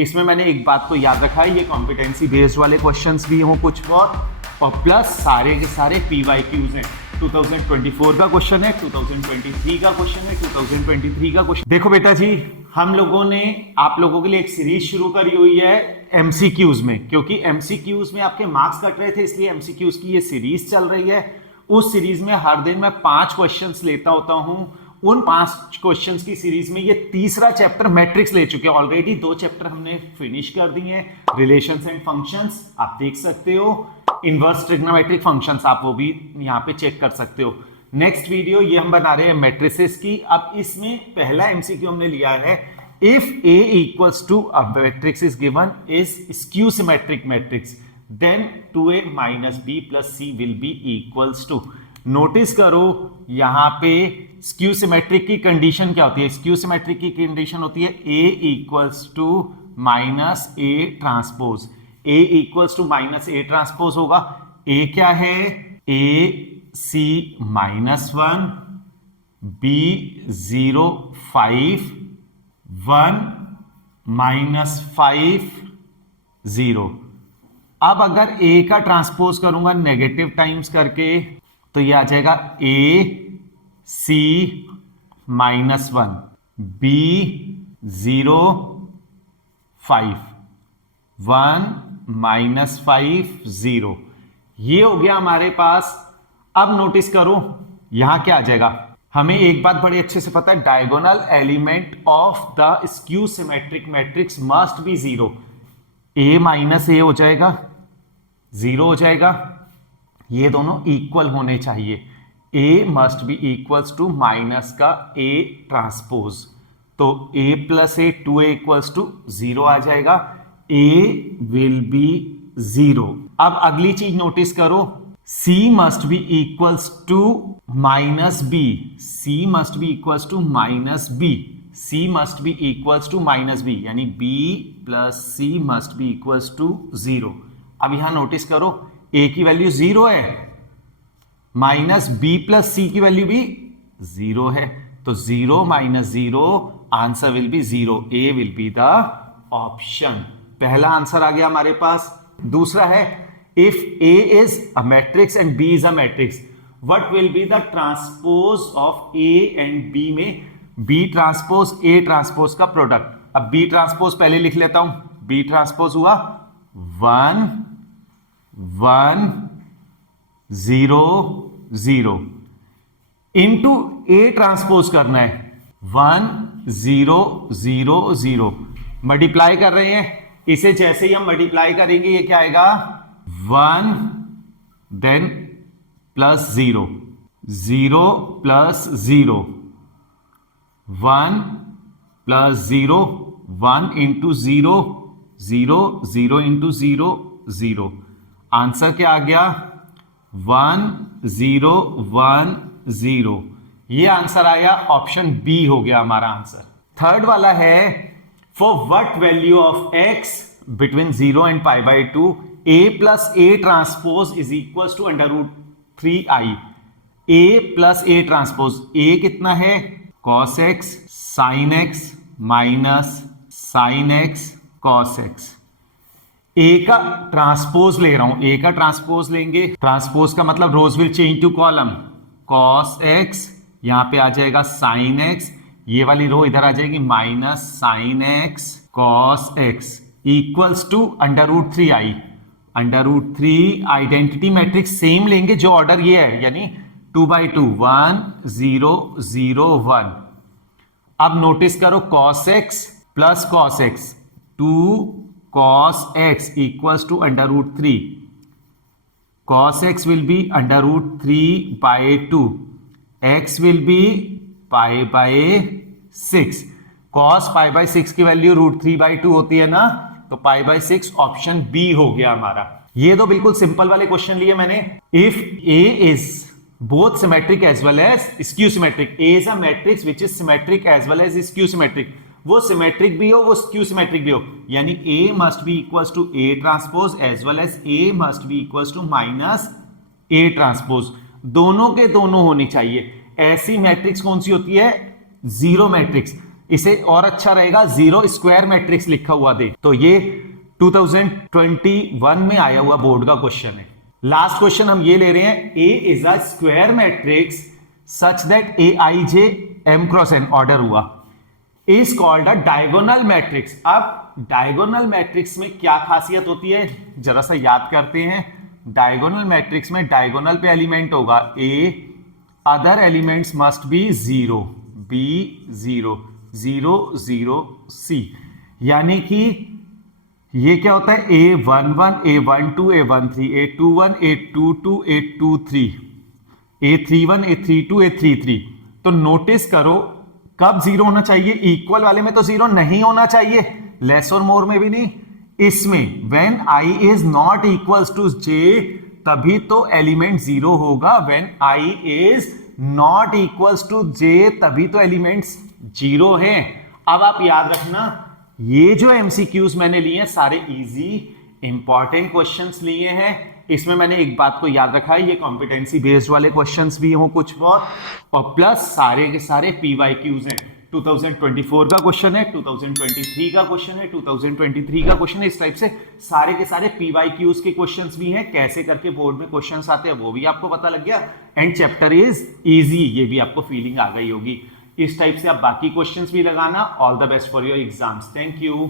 इसमें मैंने एक बात को याद रखा है, ये कॉम्पिटेंसी बेस्ड वाले क्वेश्चंस भी हों कुछ बहुत, और प्लस सारे के सारे PYQs हैं। 2024 का क्वेश्चन है, 2023 का क्वेश्चन है, 2023 का क्वेश्चन। देखो बेटा जी, हम लोगों ने आप लोगों के लिए एक सीरीज शुरू करी हुई है MCQs में, क्योंकि MCQs में आपके मार्क्स कट रहे थे, इसलिए MCQs की ये सीरीज चल रही है। उस सीरीज में हर दिन मैं 5 क्वेश्चंस लेता होता हूं। उन 5 क्वेश्चंस की सीरीज में ये तीसरा चैप्टर मैट्रिक्स ले चुके हैं ऑलरेडी। 2 चैप्टर हमने फिनिश कर दिए हैं, रिलेशंस एंड फंक्शंस आप देख सकते हो, इनवर्स ट्रिग्नोमेट्रिक फंक्शंस आप वो भी यहाँ पे चेक कर सकते हो। नेक्स्ट वीडियो ये हम बना रहे हैं मैट्रिसेस की। अब इसमें पहला MCQ हमने लिया है, if A equals to a matrix is given is skew symmetric matrix then 2A minus B plus C will be equals to। Notice करो यहां पे स्क्यू सिमेट्रिक की कंडीशन क्या होती है। स्क्यू सिमेट्रिक की कंडीशन होती है A equals to minus A transpose. A equals to minus A transpose होगा। A क्या है, AC -1 B 0 5 1 -5 0। अब अगर A का ट्रांसपोज करूंगा नेगेटिव टाइम्स करके तो ये आ जाएगा AC -1 B 0 5 1 -5 0। ये हो गया हमारे पास। अब नोटिस करो यहां क्या आ जाएगा। हमें एक बात बड़े अच्छे से पता है, diagonal element of the skew symmetric matrix must be 0। A minus A हो जाएगा, 0 हो जाएगा। ये दोनों इक्वल होने चाहिए। A must be equals to minus का A ट्रांसपोज, तो A plus A 2A equals to 0 आ जाएगा। A will be 0। अब अगली चीज नोटिस करो, C must be equals to minus B। C must be equals to minus B। C must be equals to minus B, यानी B plus C must be equals to 0। अब यहां notice करो A की value 0 है, minus B plus C की value भी 0 है, तो 0 minus 0 answer will be 0। A will be the option. पहला आंसर आ गया हमारे पास। दूसरा है, if A is a matrix and B is a matrix what will be the transpose of A and B में B ट्रांसपोज A ट्रांसपोज का product. अब B transpose पहले लिख लेता हूं। B ट्रांसपोज हुआ 1 1 0 0 इंटू A ट्रांसपोज करना है 1 0 0 0। मल्टीप्लाई कर रहे हैं, इसे जैसे ही हम मल्टीप्लाई करेंगे ये क्या आएगा, 1 then plus 0 0 plus 0 1 plus 0 1 into 0 0 0 into 0 0। Answer क्या आ गया, 1 0 1 0। ये आंसर आया, ऑप्शन बी हो गया हमारा आंसर। थर्ड वाला है, for what value of x between 0 and π/2 A plus A transpose is equal to √3i। A plus A transpose, A कितना है, cos x sin x minus sin x cos x। A का transpose ले रहा हूं, A का transpose लेंगे, transpose का मतलब rows will change to column, cos x यहां पे आ जाएगा sin x, ये वाली रो इधर आ जाएगी minus sin x cos x equals to √3i। √3 identity matrix same लेंगे जो ऑर्डर ये है, यानी 2/2 1 0 0 1। अब नोटिस करो cos x plus cos x 2 cos x equals to √3। cos x will be √3/2, x will be π/6। cos π/6 की वैल्यू √3/2 होती है ना, तो π/6 ऑप्शन बी हो गया हमारा। ये दो बिल्कुल सिंपल वाले क्वेश्चन लिए मैंने। If A is both symmetric as well as skew symmetric, A is a matrix which is symmetric as well as skew symmetric, वो सिमेट्रिक भी हो वो स्क्यू सिमेट्रिक भी हो, यानी A must be equals to A transpose as well as A must be equals to minus A transpose, दोनों के दोनों होनी चाहिए। ऐसी मैट्रिक्स कौन सी होती है, जीरो मैट्रिक्स। इसे और अच्छा रहेगा जीरो स्क्वायर मैट्रिक्स लिखा हुआ दे। तो ये 2021 में आया हुआ बोर्ड का क्वेश्चन है। लास्ट क्वेश्चन हम ये ले रहे हैं, A is a square matrix such that A I J M cross N order हुआ is called a diagonal matrix. अब डायगोनल मैट्रिक्स में क्या खासियत होती है जरा सा याद करते हैं। डायगोनल मैट्रिक्स में डायगोनल पे एलिमेंट होगा A, other elements must be zero, B zero, zero zero C, यानी कि ये क्या होता है A11, A12, A13, A21, A22, A23, A31, A32, A33। तो नोटिस करो कब जीरो होना चाहिए, इक्वल वाले में तो जीरो नहीं होना चाहिए, लेस और मोर में भी नहीं। इसमें when i is not equals to j तभी तो एलिमेंट जीरो होगा, when i is not equals to j तभी तो एलिमेंट्स जीरो हैं। अब आप याद रखना ये जो एमसीक्यूज मैंने लिए हैं सारे इजी इंपॉर्टेंट क्वेश्चंस लिए हैं। इसमें मैंने एक बात को याद रखा है, ये कॉम्पिटेंसी बेस्ड वाले क्वेश्चंस भी हों कुछ बहुत, और प्लस सारे के सारे पीवाईक्यूज हैं। 2024 का क्वेश्चन है, 2023 का क्वेश्चन है, 2023 का क्वेश्चन है, इस टाइप से सारे के सारे पीवाईक्यूज के क्वेश्चंस भी हैं। कैसे करके बोर्ड में क्वेश्चंस आते हैं वो भी आपको पता लग गया, एंड चैप्टर इज इजी, ये भी आपको फीलिंग आ गई होगी। इस टाइप से आप बाकी क्वेश्चंस भी लगाना। All the best for your exams. Thank you.